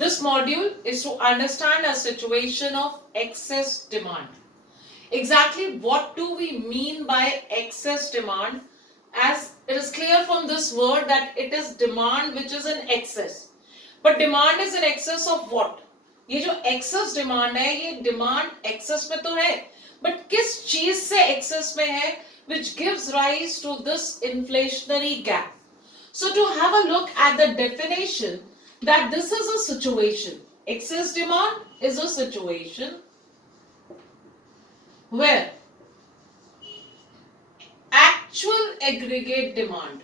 This module is to understand a situation of excess demand. Exactly what do we mean by excess demand? As it is clear from this word that it is demand which is in excess. But demand is in excess of what? ये जो excess demand है, ये demand excess में तो है, but किस चीज से excess में है, which gives rise to this inflationary gap. So to have a look at the definition, that this is a situation. Excess demand is a situation where actual aggregate demand.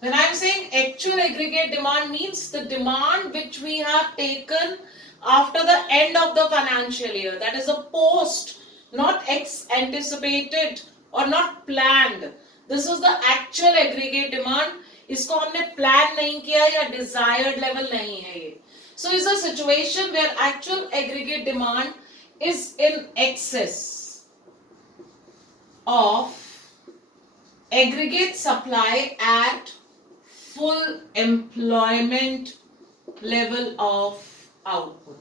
When I am saying actual aggregate demand means the demand which we have taken after the end of the financial year. That is a post, not anticipated or not planned. This is the actual aggregate demand. इसको हमने plan नहीं किया या desired level नहीं है ये. So it's a situation where actual aggregate demand is in excess of aggregate supply at full employment level of output.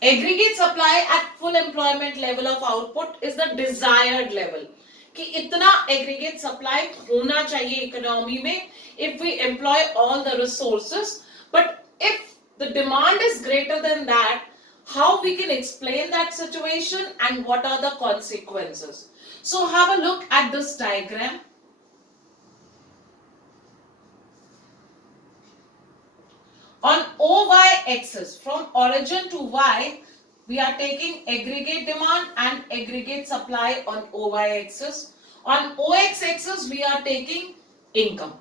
Aggregate supply at full employment level of output is the desired level. कि इतना aggregate supply होना चाहिए economy में if we employ all the resources. But if the demand is greater than that, how we can explain that situation and what are the consequences? So have a look at this diagram. On OY axis, from origin to Y, we are taking aggregate demand and aggregate supply on OY axis. On OX axis, we are taking income.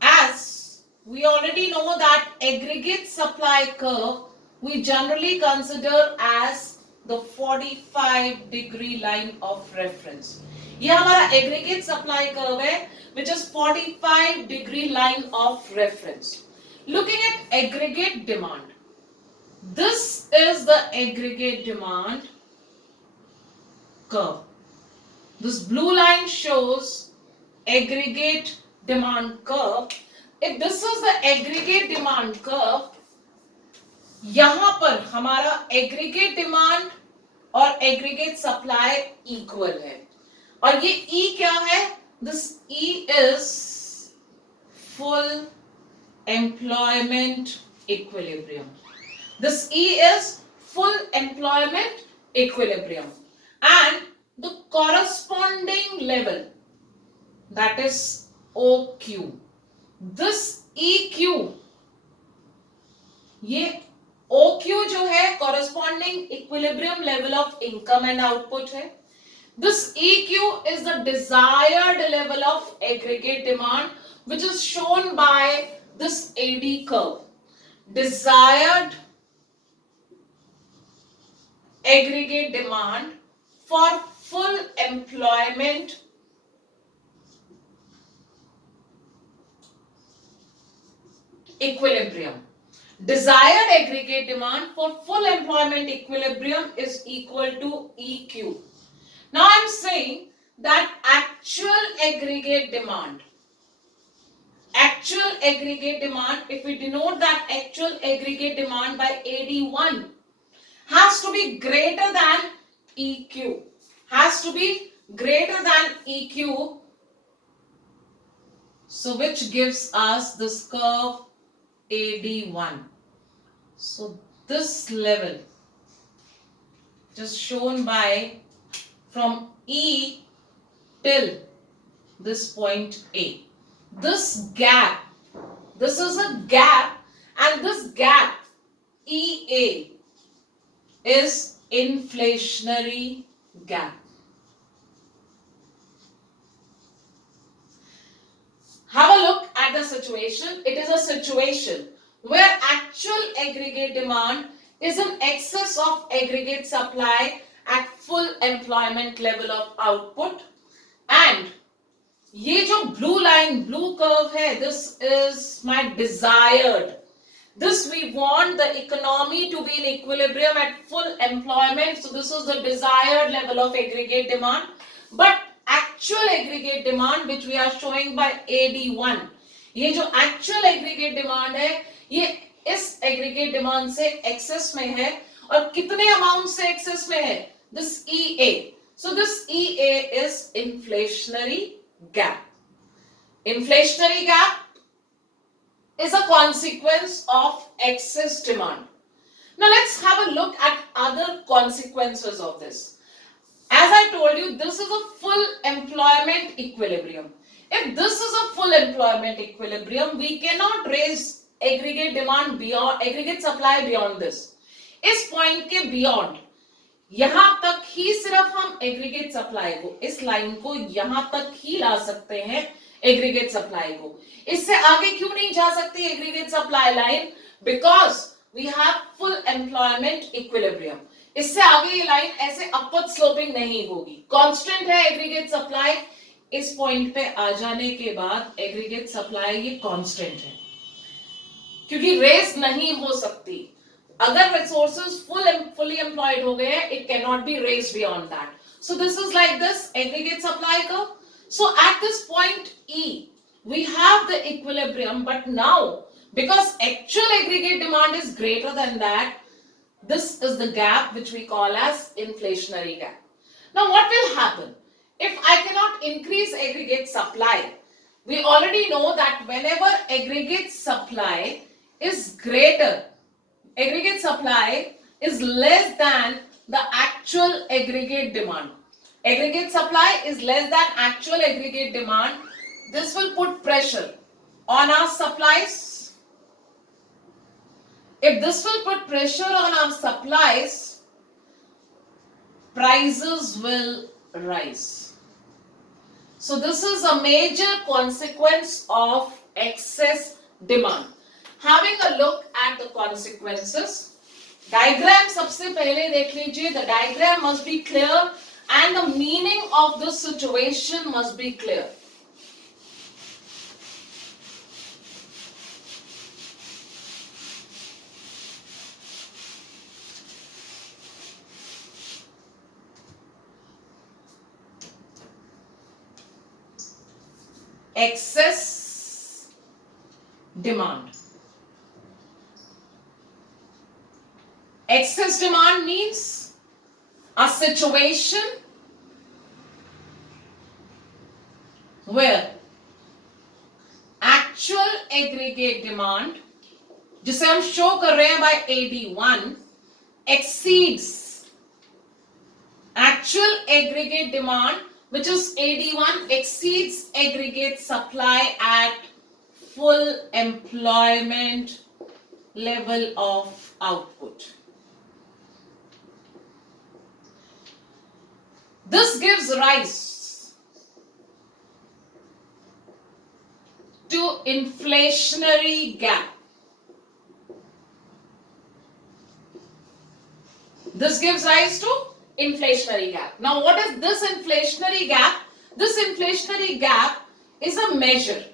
As we already know that aggregate supply curve, we generally consider as the 45-degree line of reference. ये हमारा aggregate supply curve है, which is 45-degree line of reference. Looking at aggregate demand, this is the aggregate demand curve. This blue line shows aggregate demand curve. If this is the aggregate demand curve, यहाँ पर हमारा aggregate demand और aggregate supply equal है. और ये E क्या है? This E is full employment equilibrium. This E is full employment equilibrium. And the corresponding level, that is OQ. This EQ, ये OQ जो है corresponding equilibrium level of income and output है. This EQ is the desired level of aggregate demand, which is shown by this AD curve. Desired aggregate demand for full employment equilibrium. Desired aggregate demand for full employment equilibrium is equal to EQ. Now I am saying that actual aggregate demand, if we denote that actual aggregate demand by AD1, has to be greater than EQ. Has to be greater than EQ. So which gives us this curve AD1. So this level just shown by from E till this point A. This gap, this is a gap, and this gap EA is inflationary gap. Have a look at the situation. It is a situation where actual aggregate demand is in excess of aggregate supply at full employment level of output, and ये जो blue line, blue curve है, this is my desired. This we want the economy to be in equilibrium at full employment. So this is the desired level of aggregate demand. But actual aggregate demand, which we are showing by AD1, ये जो actual aggregate demand है ये इस aggregate demand से access में है, और कितने अमाउंट से एक्सेस में है, this EA. So this EA is inflationary gap. Inflationary gap is a consequence of excess demand. Now let's have a look at other consequences of this. As I told you, this is a full employment equilibrium. If this is a full employment equilibrium, we cannot raise aggregate demand beyond, aggregate supply beyond this. इस point के beyond, यहां तक ही सिर्फ हम aggregate supply को, इस line को यहां तक ही ला सकते हैं एग्रीगेट सप्लाई को. इससे आगे क्यों नहीं जा सकती aggregate supply line? Because we have full employment equilibrium. इससे आगे ये लाइन ऐसे अपवर्ड स्लोपिंग नहीं होगी. कांस्टेंट है एग्रीगेट सप्लाई. इस पॉइंट पे आ जाने के बाद एग्रीगेट सप्लाई ये कांस्टेंट है, क्योंकि रेस नहीं हो सकती. अगर रिसोर्सेज fully employed हो गए हैं, it cannot be raised beyond that. So this is like this aggregate supply curve. So at this point E, we have the equilibrium, but now because actual aggregate demand is greater than that, this is the gap which we call as inflationary gap. Now what will happen if I cannot increase aggregate supply? We already know that whenever aggregate supply is greater, aggregate supply is less than the actual aggregate demand. Aggregate supply is less than actual aggregate demand. This will put pressure on our supplies. If this will put pressure on our supplies, prices will rise. So this is a major consequence of excess demand. Having a look at the consequences, diagram सबसे पहले देख लीजिए. The diagram must be clear and the meaning of the situation must be clear. Excess demand. Excess demand means a situation where actual aggregate demand, जिसे हम show कर रहे हैं by AD1, exceeds actual aggregate demand, which is AD1, exceeds aggregate supply at full employment level of output. This gives rise to inflationary gap. This gives rise to inflationary gap. Now, what is this inflationary gap? This inflationary gap is a measure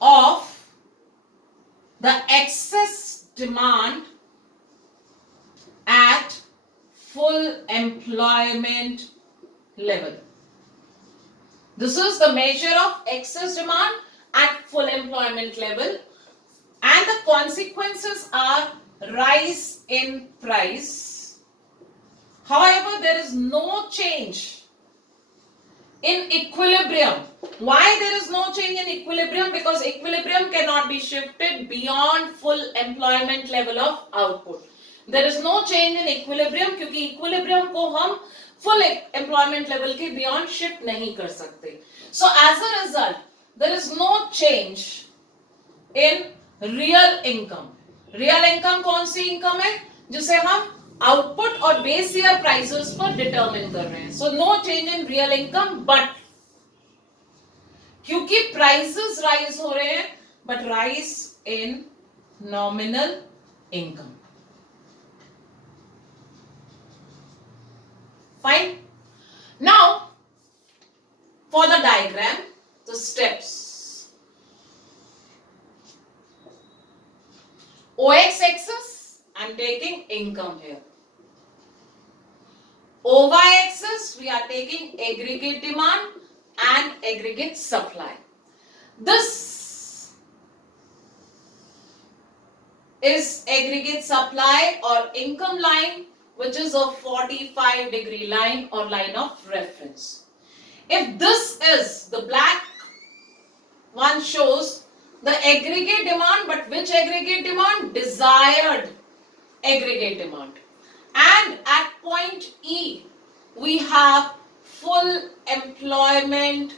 of the excess demand at full employment level. This is the measure of excess demand at full employment level, and the consequences are rise in price. However, there is no change in equilibrium. Why there is no change in equilibrium? Because equilibrium cannot be shifted beyond full employment level of output. There is no change in equilibrium क्योंकि equilibrium को हम full employment level के beyond shift नहीं कर सकते. So as a result, there is no change in real income. Real income कौन सी income है जिसे हम output और base year prices पर determine कर रहे हैं. So no change in real income, but क्योंकि prices rise हो रहे हैं, but rise in nominal income. Fine. Now, for the diagram, the steps. OX axis, I am taking income here. OY axis, we are taking aggregate demand and aggregate supply. This is aggregate supply or income line, which is a 45-degree line or line of reference. If this is the black one shows the aggregate demand, but which aggregate demand? Desired aggregate demand. And at point E, we have full employment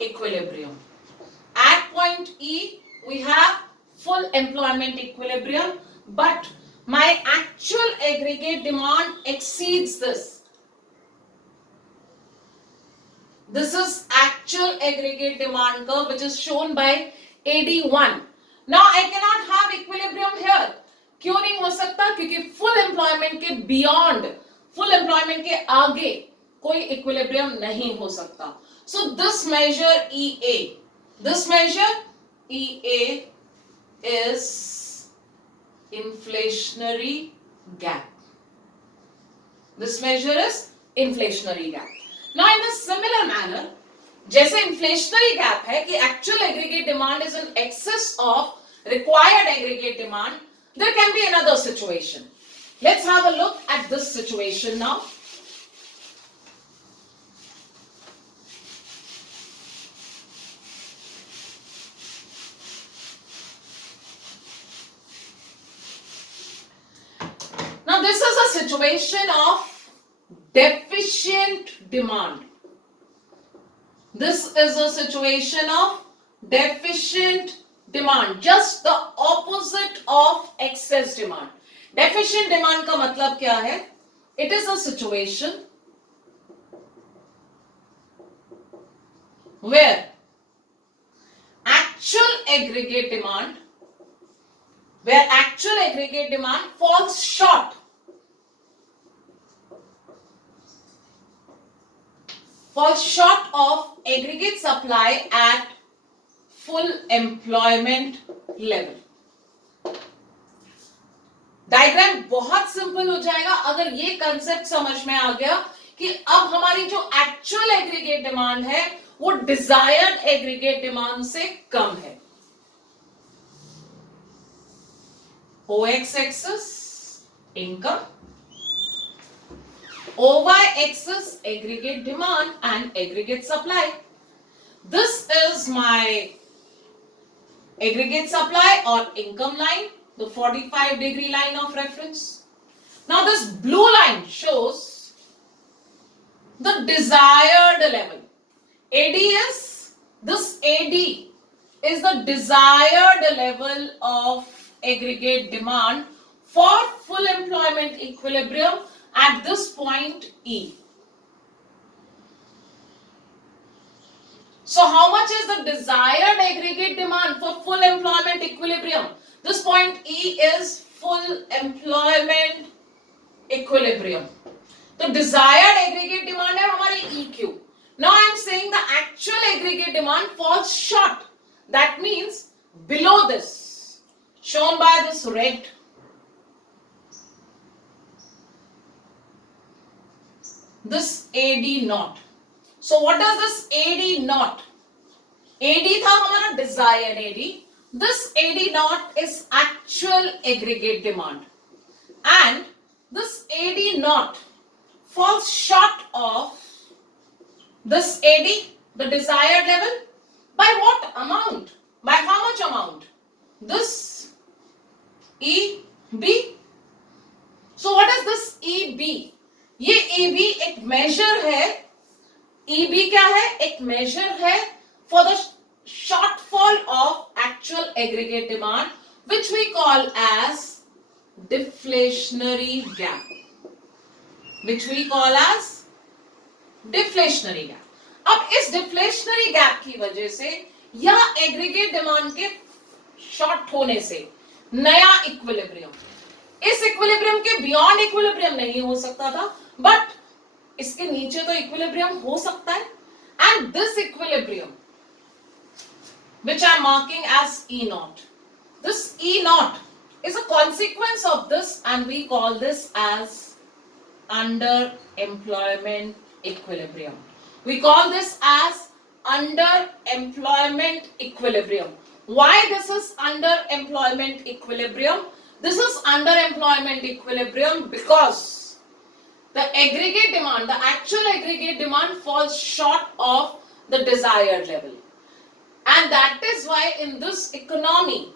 equilibrium. At point E, we have full employment equilibrium, but my actual aggregate demand exceeds this. This is actual aggregate demand curve, which is shown by AD1. Now I cannot have equilibrium here. क्यों नहीं हो सकता? क्योंकि full employment के beyond, full employment के आगे कोई equilibrium नहीं हो सकता. So this measure EA, this measure EA is inflationary gap. This measure is inflationary gap. Now in a similar manner, जैसे inflationary gap है कि actual aggregate demand is in excess of required aggregate demand, there can be another situation. Let's have a look at this situation now. Now this is a situation of deficient demand. This is a situation of deficient demand, just the opposite of excess demand. Deficient demand का मतलब क्या है? It is a situation where actual aggregate demand falls short of aggregate supply at full employment level. Diagram बहुत simple हो जाएगा अगर ये concept समझ में आ गया कि अब हमारी जो एक्चुअल एग्रीगेट डिमांड है वो डिजायर्ड एग्रीगेट डिमांड से कम है. OX axis income, OY axis aggregate demand and aggregate supply. This is my aggregate supply or income line, the 45-degree line of reference. Now this blue line shows the desired level. AD is the desired level of aggregate demand for full employment equilibrium at this point E. So how much is the desired aggregate demand for full employment equilibrium? This point E is full employment equilibrium. The desired aggregate demand है हमारी EQ. Now I am saying the actual aggregate demand falls short. That means below this, shown by this red. This AD naught. So what does this AD naught? AD था हमारा desired AD. This AD naught is actual aggregate demand. And this AD naught falls short of this AD, the desired level, by what amount? By how much amount? This EB. So what is this EB? ये EB एक measure है. EB क्या है? एक measure है for the shortfall of actual aggregate demand, which we call as deflationary gap. Which we call as deflationary gap. अब इस deflationary gap की वजह से या aggregate demand के short होने से नया equilibrium, इस equilibrium के beyond equilibrium नहीं हो सकता था, but इसके नीचे तो equilibrium हो सकता है, and this equilibrium which I am marking as E naught. This E naught is a consequence of this and we call this as underemployment equilibrium. We call this as underemployment equilibrium. Why this is underemployment equilibrium? This is underemployment equilibrium because the aggregate demand, the actual aggregate demand falls short of the desired level. And that is why in this economy,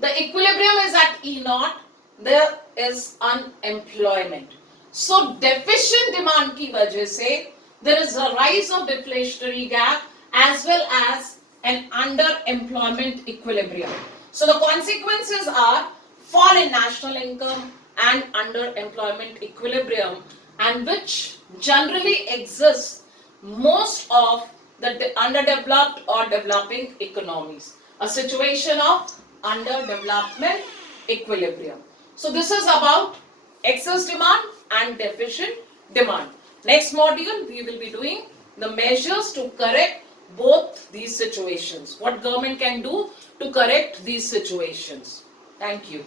the equilibrium is at E naught, there is unemployment. So deficient demand की वजह से there is a rise of deflationary gap as well as an underemployment equilibrium. So the consequences are fall in national income and underemployment equilibrium, and which generally exists most of the underdeveloped or developing economies. A situation of underdevelopment equilibrium. So this is about excess demand and deficient demand. Next module we will be doing the measures to correct both these situations. What government can do to correct these situations. Thank you.